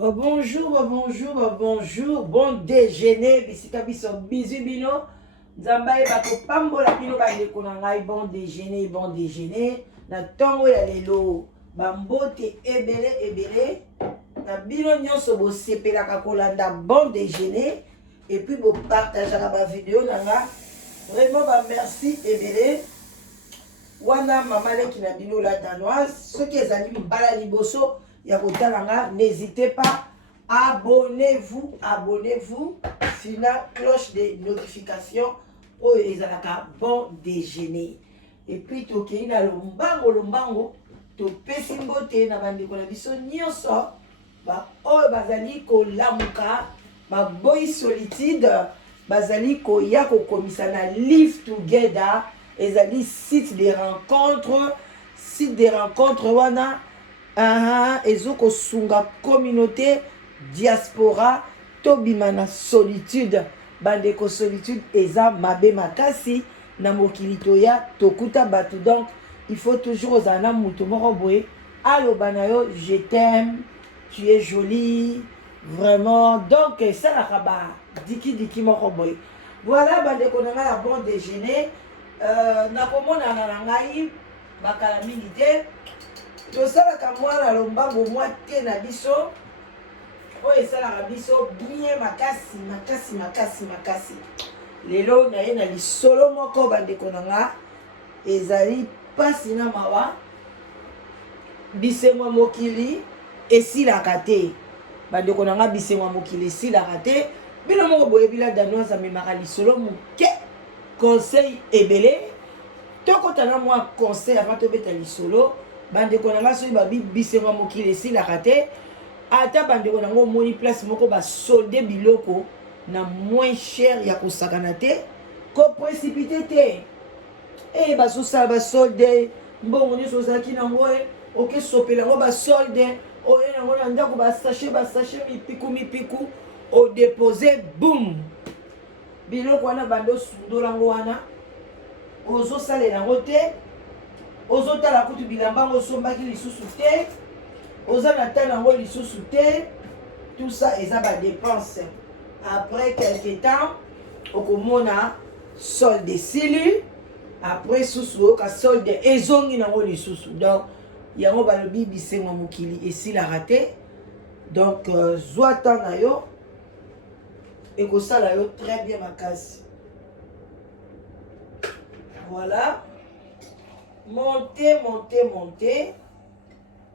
Bonjour, bon déjeuner, bisika biso bizu bino, nzambaye bako pambola bino bandeko na ngai, bon déjeuner, na tongo ya lelo, bambote ebele, na bino nyonso bosepelaka kolanda bon déjeuner, et puis bo partageaka ba vidéo na nga, vraiment ba merci ebele, wana mama leki na bino la danoise, soki ezali mbala liboso, ya kotalanga, n'hésitez pas, abonnez-vous, fina cloche de notification pour les alaka bon déjeuner. Et puis tokei na lombango, to pesi mbote na bandeko na biso nyonso, ba oyo bazali ko lamuka, ba boy solitude, bazali ko ya ko komisa na live together, ezali site de rencontre wana. Ezoko sunga communauté diaspora tobimana solitude bandeko solitude eza mabe makasi na mokili toya tokuta batu, donc il faut toujours ozana mutu moko boye aloba na yo je t'aime, tu es jolie vraiment, donc ça la kaba diki moko boye. Voilà bandeko na nga bon déjeuner, na komona na ngai bakala mingi te tosalaka mwana lombango mwa te na biso oyo esalaka biso bien makasi. Lelo naye na lisolo moko bandeko na nga ezali pasi na mawa, bisemwa mokili esilaka te bandeko na nga, bisemwa mokili esilaka te. Bino moko boyebila danoise amemaka lisolo moke conseil ebele, tokota na mwa conseil avant tobeta lisolo. Bandeko na nga soki babi bisenga mokili esilaka te, ata bandeko na nga omoni place moko basolde biloko na moins cher ya kosakana te, koprécipite te. Bazosala basolde mbongo nyonso ozalaki nango okesopela yango basolde oye nango na ndako basashe mipiku odepose boum, biloko wana bando osundolango wana ozosalela yango te, ozotala kutu bilamba ngo osombaki lisusu te, oza na tala yango lisusu te. Tout ça eza ba dépense. Après quelque temps okomona solde sili, après susu oka solde ezongi nango lisusu. Donc yango balobi bisengo mokili esilaka te, donc zwa temps na yo ekosala yo très bien makasi. Voilà. Monter.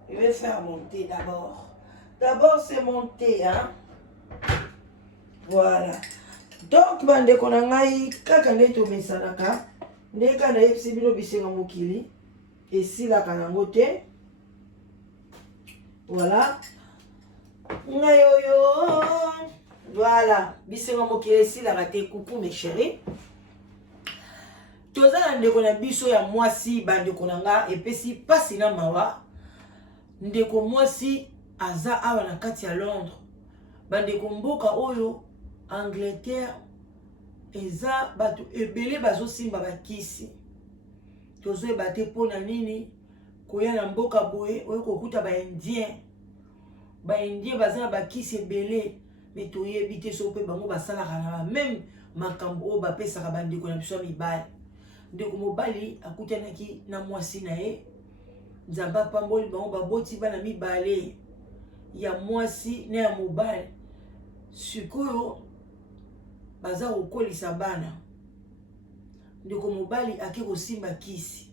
Je vais faire monter d'abord. D'abord, c'est monter, hein. Voilà. Donc, bandeko na ngai, kaka nde tomesanaka, ndeka na yebisi bino bisenga mokili esilaka nango te. Voilà. Ngai oyo. Voilà. Bisenga mokili esilaka te. Coucou mes chéris. Toza na ndeko na biso ya mwasi bandeko na nga epesi pasi na mawa. Ndeko mwasi aza awa na kati ya Londres. Bandeko mboka oyo Angleterre eza batu ebele bazosimba bakisi. Tozo ebate pona nini koya na mboka boye oyo kokuta ba indien baza na bakisi ebele, mais toyebi te so pe bango basalaka na même makambo oyo bapesaka bandeko na biso mibali. Ndeko mobali akutanaki na mwasi na ye, nzambe apamboli bango baboti bana mibale ya mwasi na ya mobali. Sikoyo baza kokolisa bana, ndeko mobali ake kosimba kisi.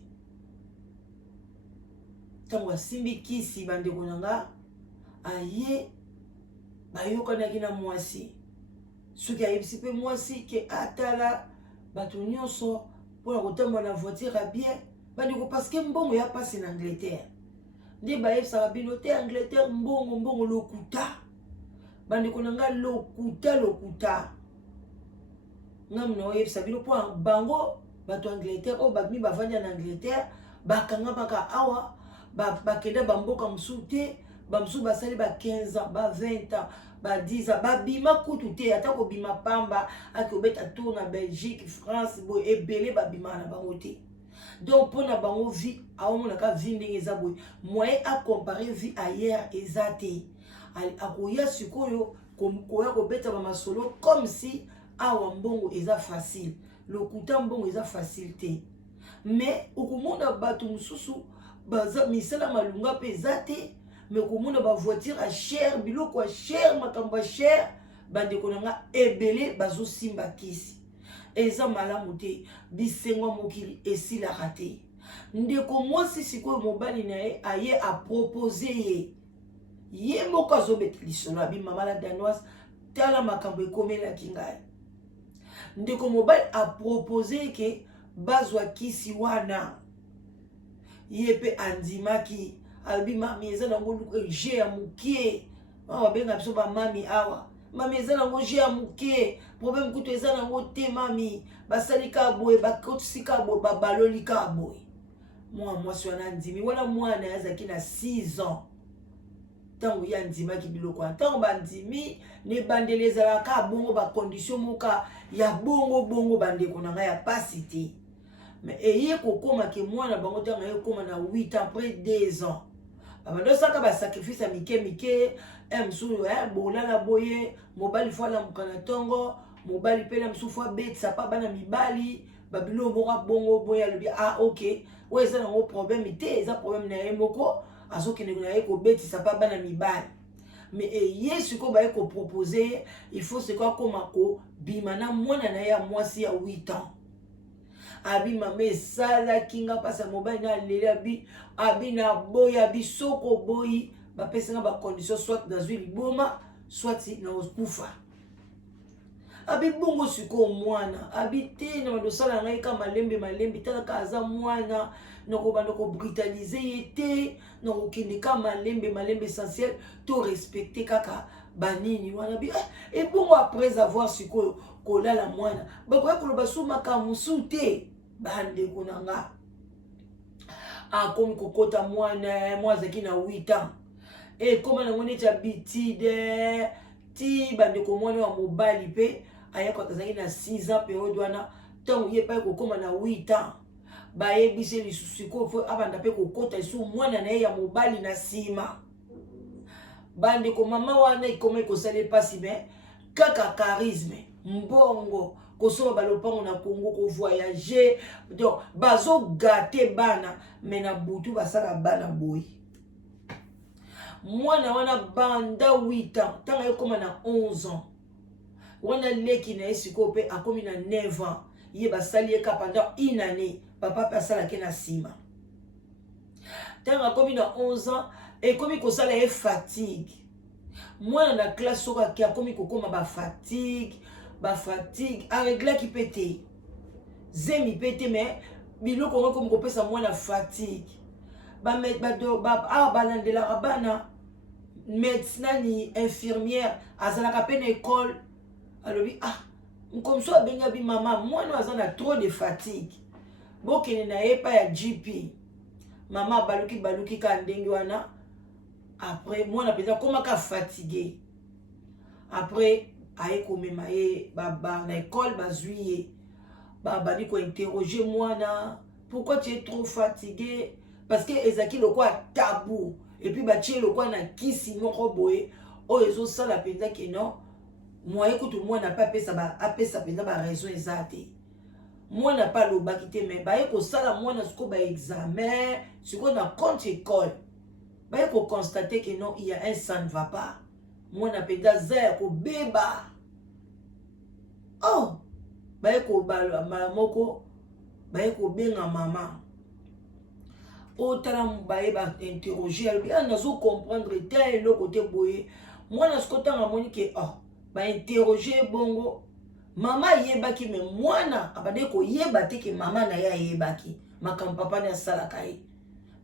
Ntango asimbi kisi bandeko na nga aye bayokanaki na mwasi, soki ayebisi mpe mwasi ke atala bato nyonso pour kotambola na voiture à bien bandeko, parce que mbongo ya pasi na Angleterre nde bayebisaka bino te. Angleterre mbongo lokuta bandeko na nga, lokuta nga mna oyebisa bino mpo bango bato Angleterre oyo babimi bavandi na Angleterre bakanga baka awa bakenda bamboka mosusu te, bamosusu basali ba 15 ans ba 20 ans ba 10 ans babima kutu te, ata kobima pamba akobeta tour na Belgique, France, boye ebele babima na bango te. Donc pour na bango vie aomonaka vie ndenge eza boye, moyen à comparer vie ailleurs eza te. akoya sikoyo koya kobeta masolo comme si awa mbongo eza facile lokuta mbongo eza facile te mais okomona bato mosusu baza misala malunga mpe eza te mais okomona bavoiture ya cher biloko ya cher makambo ya cher bandeko na nga ebele bazosimba kisi eza malamu te bisengwa mokili esilaka te ndeko mwasi sikoyo mobali na ye aye apropose ye moko azobeta lisolo abi mama la danoise tala makambo ekomelaki ngai ndeko mobali apropose ke bazwa kisi wana ye pe andimaki abi mami eza nango je ya mokie babenga biso bamami awa mami eza nango je ya mokie problème kutu eza nango te mami basali ka boye bakotisi ka boye babaloli ka boye mwana mwasi wana andimi wana mwana azalaki na 6 ans ntango ye andimaki biloko wana ntango bandimi ne bandeli ezalaka bongo bacondition moka ya bongo bandeko na ngai ya pasi te mais eye kokoma ke mwana bango ntango ye koma na 8 ans après 2 ans babandosaka basacrifice ya mike mosusu bolala boye mobali fo alamuka na ntongo mobali mpe na mosusu fo abetisa pa bana mibali babilo moka bongo boye alobi ok oyo eza nango problème te eza problème na ye moko azokende na ye kobetisa pa bana mibali mais ye sikoyo baye kopropose il faut sikoyo akoma kobima na mwana na ye ya mwasi ya 8 ans abi mama esalaki nga mpasi ya mobali na aleli abi na boyi abi soko boyi bapesinga bacondition soit nazwi liboma soit na okufa abi bongo sikoyo mwana abi te na bandosala ngai ka malembe talaka aza mwana nakobanda kobrutalize ye te nakokende ka malembe essentiel to respecte kaka banini wana bi ebongo après avoir sikoyo kolala mwana bakoya koloba su makambo su te bandeko na nga akomi kokota mwana azalaki na 8 ans ekoma nango neti habitude ti bandeko mwana wa mobali mpe ayaka azalaki na 6 ans periode wana ntango ye mpe kokoma na 8 ans bayebise lisusu sikoyo fo abanda mpe kokota lisusu mwana na ye ya mobali na nsima bandeko mama wana ekoma ekosala epasi me kaka charisme mbongo kosoma balopango na Congo kovoyager donc bazogate bana me na butu basala bana boyi mwana wana banda 8 ans ntango ekoma na 11 ans wana leki na ye sikoyo mpe akomi na 9 ans ye basali ye ka pendant une année papa mpe asalaki na nsima ntango akomi na 11 ans ekomi kosala ye fatigue mwana na classe soko akomi kokoma bafatigue areglaki mpe te zemi mpe te me biloko ngo komi kopesa mwana fatigue balandelaka bana médecin infirmière azalaka mpe na école alobi nkomso abengi abi mama mwana aza na trop de fatigue bokende na ye pa ya GP mama baluki ka ndenge wana après mwana mpenza komaka fatigué après aye komema ye na école bazwi ye babandi kointerroger mwana pourquoi tu es trop fatigué parce que ezalaki lokwa tabou et puis batie lokwa na kisi moko boye oyo ezosala mpenza ke non moye kutu mwana mpe apesa mpenza baraison eza te mwana mpe alobaki te me baye kosala mwana sikoyo baexamen sikoyo na contre école baye kokonstate ke non il y a un ça ne va pas mwana mpenza za ya kobeba baye kobala mbala moko baye kobenga mama otala baye bainterroger alobi nazo comprendre te eloko te boye mwana sikoyo ntango amoni ke bainterroger bongo mama ayebaki me mwana abande koyeba te ke mama na ye ayebaki makambo papa ne asalaka ye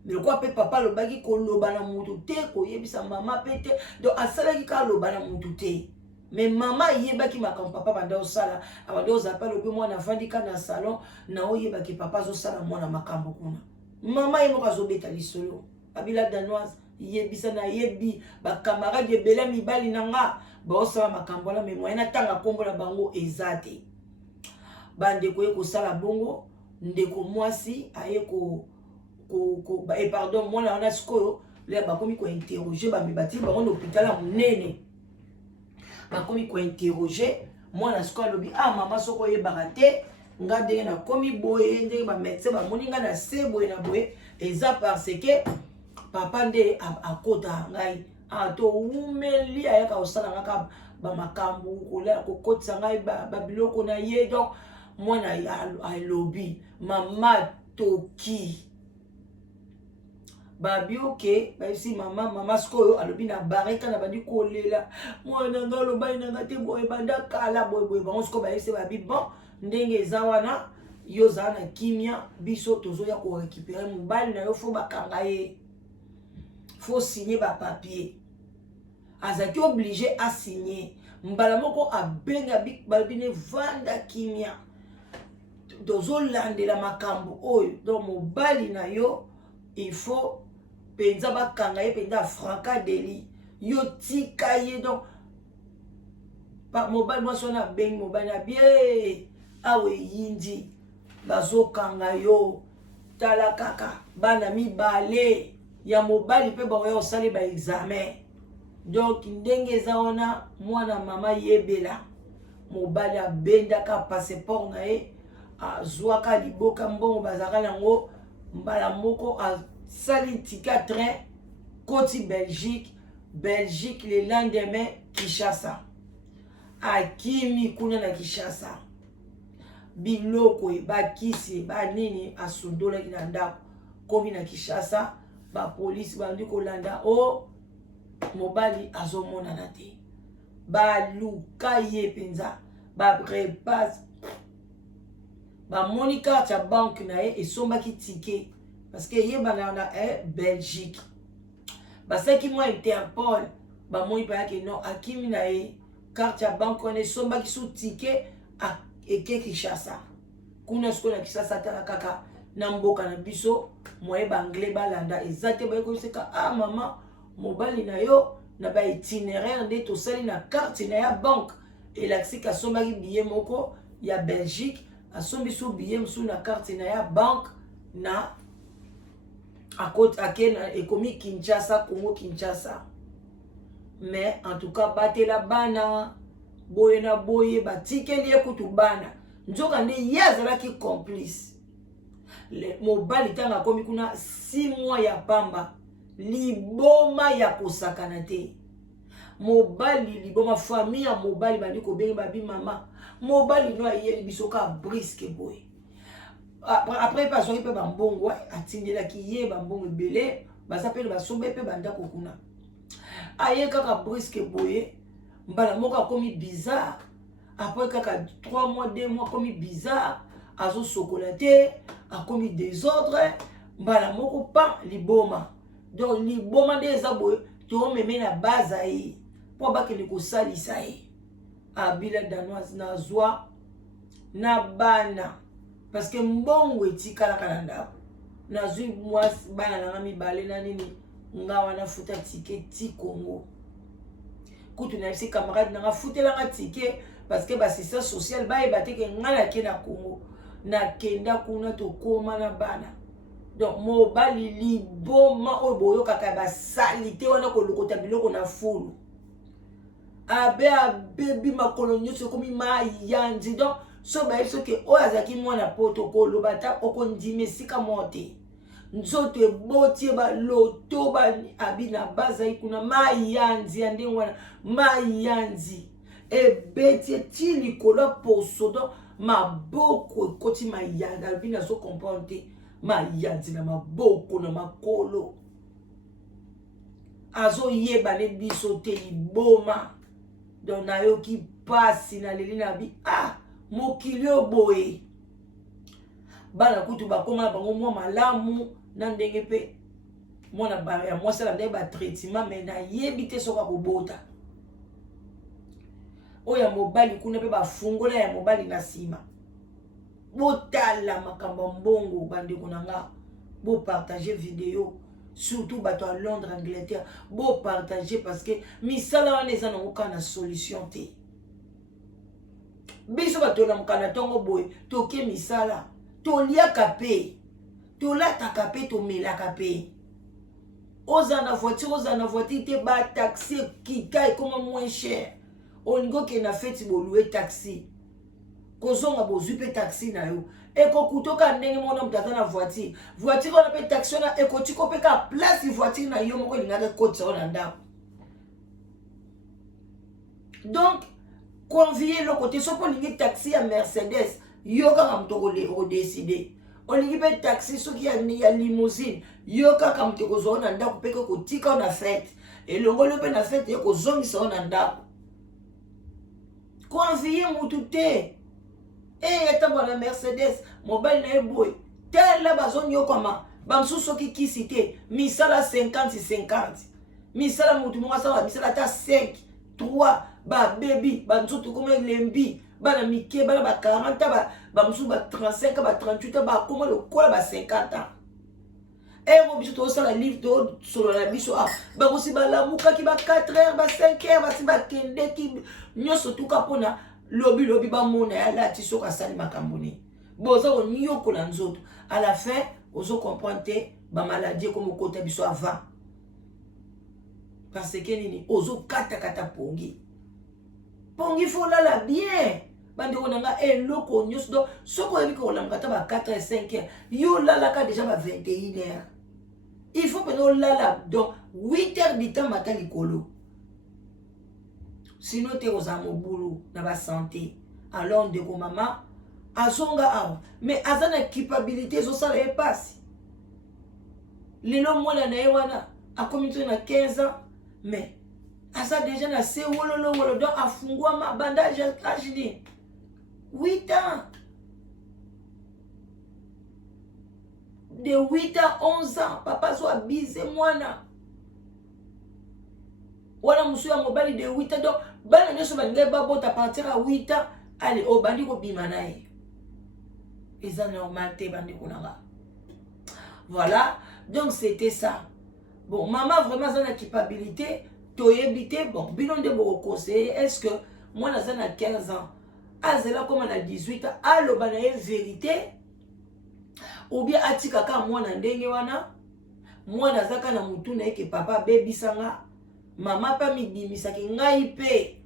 melokwa mpe papa alobaki koloba na mutu te koyebisa mama mpe te donc asalaki ka aloba na mutu te me mama ayebaki makambo papa banda osala abande ozala mpe alobi mwana avandi ka na salon na oyebaki papa azosala mwana makambo kuna mama ye moko azobeta lisolo abila danoise yebisa na yebi bakamarade ebele mibali na nga baosala makambo wana me moye natanga nkombo na bango eza te bandeko ye kosala bongo ndeko mwasi aye pardon mwana wana sikoyo là bakomi ko interroger ba mi bati ba on hôpital à monene bakomi ko interroger moi na siko lobi ah mama soko yebaka te nga ndenge na komi boye ndenge ba médecin ba moni nga na se boye na boye eza parce que papa nde akota ngai to umeli ayaka osala ngaka ba makambu kola kokotisa ngai ba biloko na ye donc mwana alobi mama toki babi oke baisi mama sikoyo alobi na bareka na bandi kolela mwana nga lobai na nga te boye banda kala boye bango sikoyo baisi babi bon ndenge eza wana yo za na kimia biso tozoya ko récupérer mobali na yo fo bakanga ye faut signer ba papier azaki obligé à signer mbala moko abenga balbine vanda kimia tozolandela makambo oyo donc mobali na yo il faut penza bakanga ye penza franca deli yo tika ye donc mobali mwasi na bengi mobali na bie awe yindi bazokanga yo tala kaka bana mibale ya mobali pe baoya osali ba examen donc ndenge eza wana mwana mama yebela mobali abendaka passeport na ye azwaka liboka mbongo bazaka nango mbala moko asali tika train koti Belgique le lendemain Kinshasa akimi kuna na Kinshasa biloko bakisi banini asundolaki na ndako komi na Kinshasa ba police bandi kolanda mobali azomonana te baluka ye penza barepasse bamoni carte ya banque na ye esombaki ticket parce que yebana na Belgique basaki mwa Interpol bamoni payaki non akimi na ye carte ya banque wana esombaki su ticket eke Kinshasa kuna siko na Kinshasa tala kaka na mboka na biso moye banglais balanda eza te bayekoseka mama mobali na yo na ba itinéraire nde tosali na carte na ya banque elakisi asombaki billet moko ya Belgique asombi su billet mosusu na carte na ya banque na ekomi Kinshasa Congo Kinshasa mais en tout cas batela bana boye na boye batikeli ye kutu bana nzoka nde ye azalaki complice mobali ntango akomi kuna 6 mois ya pamba liboma ya kosakana te mobali liboma famille ya mobali bandi kobengi babi mama mobali no ayeli biso ka briske boye après bazwaki mpe bambongo atindelaki ye bambongo ebele baza mpe basombe mpe bandako kuna aye kaka briske boye mbala moko akomi bizarre après kaka 3 mois 2 mois akomi bizarre azosokola te akomi désordre mbala moko pa liboma donc liboma nde eza boye tomeme na baza ye mpo bakende kosalisa ye abila danoise nazwa na bana parce que mbongo etikalaka na ndako nazwi mwasi bana nanga mibale na nini nga wana futa tike ti Congo kutu na yebisi camarade nanga futelanga tike parce que basistance sociale bayeba te ke nga nake na Congo nakenda kuna tokoma na bana donc mobali liboma oyo boyokaka basali te wana kolokota biloko na fulu abebi makolo nyonso ekomi mayanzi donc so bayebi soki oyo azalaki mwana poto koloba ta okondima esika moko te nzoto eboti baloto abi na bazai kuna mayanzi ya ndenge wana mayanzi ebeti eti likolo ya poso donc maboko ekoti mayanzi alobi nazokomprendre te mayanzi na maboko na makolo azoyeba ne biso te liboma donc nayoki pasi na leli na bi mokili oyo boye bana kutu bakoma na bango mwa malamu na ndenge mpe mwana ya mwasi ala ndenge batraitement mais nayebi te soki akobota oyo ya mobali kuna mpe bafungola ya mobali na nsima botala makambo ya mbongo bandeko na nga bopartage video surtout bato à Londres Angleterre bopartage parce que misala wana eza nango kaka na solution te biso bato olamuka na ntongo boye toke misala toliaka mpe tolataka mpe tomelaka mpe oza na voiture te ba taxi kika ekoma moins cher olingi okende na feti bolue taxi kozonga bozwi mpe taxi na yo ekokutoka ndenge mona moto aza na voiture wana mpe taxi wana ekotika mpe ka place voiture na yo moko elingaka ekotisa yo na ndako. Donc convie eloko te soki olingi taxi ya Mercedes yo kaka moto okodeside olingi mpe taxi soki ya limousine yo kaka moto ekozwa na ndako mpe kotika na fete elongoli mpe na fete ekozongisa yo na ndako. Convie mutu te ata bwana Mercedes mobali na ye boye tala bazonyokama bamosusu soki kisi te misala 50-50 misala mutu moko asala misala ata 5 3 babebi banzoto koma elembi bana mike bana ba 40 bamosusu ba 35 ba 38 bakoma lokola ba 50 ans ero biso tosala livre tosolola na biso bakosi balamukaki ba 4 heures ba 5 heures basi bakendeki nyonso tuka mpona lobi bamona ya lati soki asali makambo nini boza konyokola nzoto à la fin ozokomprendre te bamaladi ekomokota biso avant parce que nini ozokatakata pongi folala bien bandeko na nga eloko nyonso donc soki oyebi kolamuka ata ba 4 et 5 heures yo lalaka déjà ba 21 heures il faut pena olala donc 8 heures du temps mata likolo sinon te oza mobulu na ba santé alors ndeko mama azonga awa mais aza na culpabilité ezosala ye pasi lelo mwana na ye wana akomi to na 15 ans mais aza déjà na se wololo donc afungwama banda age nini 8 ans de 8 à 11 ans papa zo abise mwana wana musu ya mobali de 8 ans donc bana nyonso balingai babota partir à 8 ans allez obandi kobima na ye eza normal te bandeko na nga. Voilà donc c'était ça. Bon maman vraiment aza na culpabilité toyebi te bon bino nde bokoconseiller est-ce que mwana aza na 15 ans azela koma na 18 ans aloba na ye vérité ou bien atikaka mwana ndenge wana mwana azaka na mutu na ye ke papa abebisanga mama mpe mibimisaki ngai mpe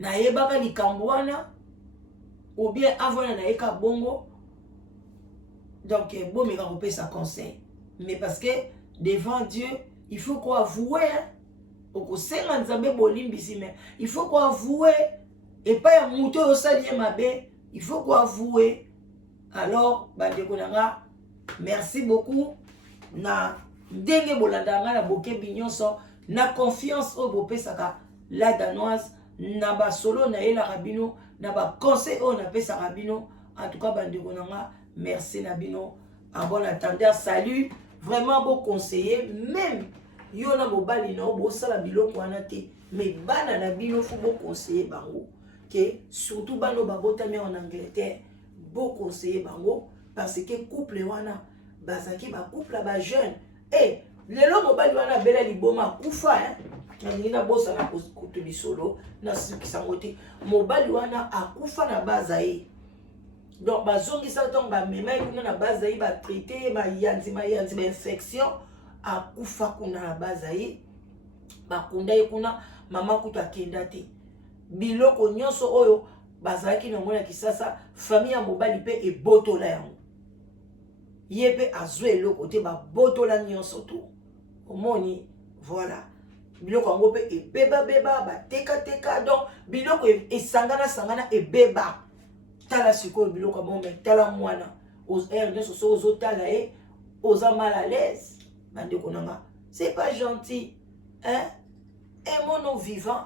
nayebaka likambo wana ou bien avona na ye ka bongo. Donc bomeka kopesa conseil mais parce que devant Dieu il faut qu'on avoue okosenga nzambe bolimbisi mais il faut qu'on avoue et pas ya mutu osali ye mabe il faut qu'on avoue. Alors bandeko nanga merci beaucoup na ndenge bolanda nga na bokebi nyonso na confiance oyo bopesaka la danoise na basolo na yelaka bino na baconseil oyo napesaka bino. En tout cas bandeko nanga merci na bino en bon attendant salut vraiment beau conseiller même yo na mobali na bosala biloko wana te mais bana na bino faut beau conseiller bango que surtout bano babotami en Angleterre beau conseiller bango parce que couple wana bazaki ba couple ba jeune et lelo mobali wana bela liboma kufa hein na bosa na kutu bisolo na sikisango te mobali wana akufa na bazaye. Donc bazongisa donc ba mema kuna na bazaye ba traiter ba yanzi ba infection akufa kuna na bazaye bakunda ye kuna mama kutu akenda te biloko nyonso oyo bazalaki na mona kisasa famille ya mobali pe ebotola yango ye pe azwe eloko te babotola nyonso to omoni. Voilà biloko yango pe ebeba bateka donc biloko esangana ebeba tala sikoyo biloko bon mais tala mwana aux air nyonso so ozotala ye oza mal à l'aise bandeko nanga c'est pas gentil hein un mono vivant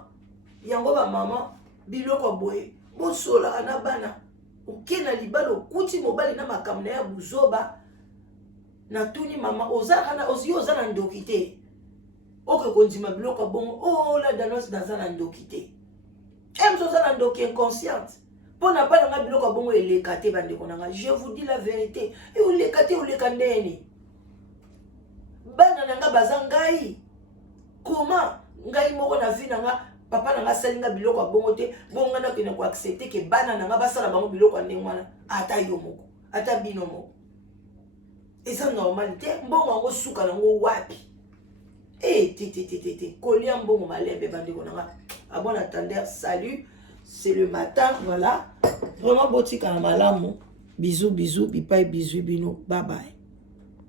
yango ba mama biloko boye bosolaka na bana okena libala okuti mobali na makambo na ya buzoba na tuni mama ozaka na oza na ndoki te oke kondima biloko bongo oh la danoise naza na ndoki te emso oza na ndoki inconsciente pona bana nga biloko bongo eleka te bandeko nanga je vous dis la vérité et oleka te oleka ndeni bana nanga baza ngai comment ngai moko na vie nanga papa nanga salinga biloko bongo te bongo na kena ko accepter ke bana nanga basala bango biloko ndenge wana ata yo moko ata bino moko eza normal te mbongo ngo suka nango wapi Eh, té. Kolia mbongo malembe bandeko nanga. À bon attendeur, salut. C'est le matin, voilà. Vraiment, botika na malamu. Bisous, bipai, bisous, bino. Bye bye.